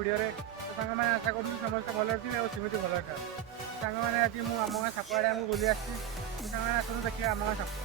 Video तो सांग मैंने आशा करूँ समस्त भल थे और सेमती भल था सांग मैंने आज मुझे आम गाँ साप आड़े बुली आसी सांग मैंने आसतु देखिए आम गाँ साप।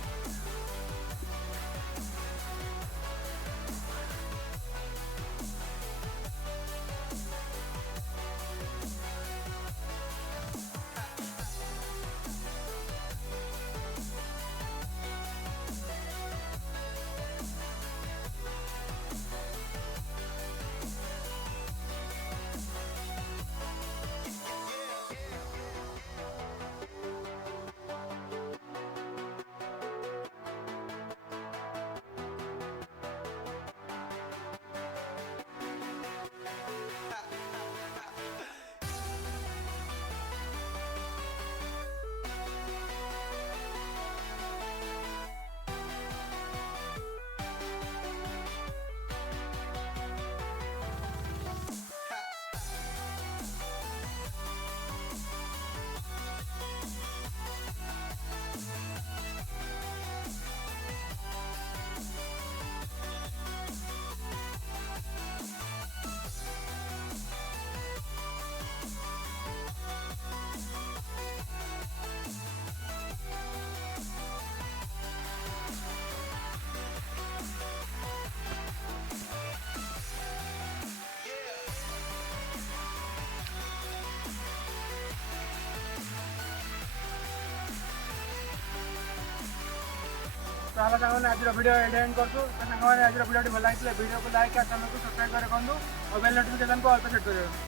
तो हम सांग आज भिडियो एंड कर सांग आज भिडियो भल लगे भिडियो को लाइक और चैनल को सब्सक्राइब कर और बेल नोटिफिकेशन को ऑल पे सेट कर।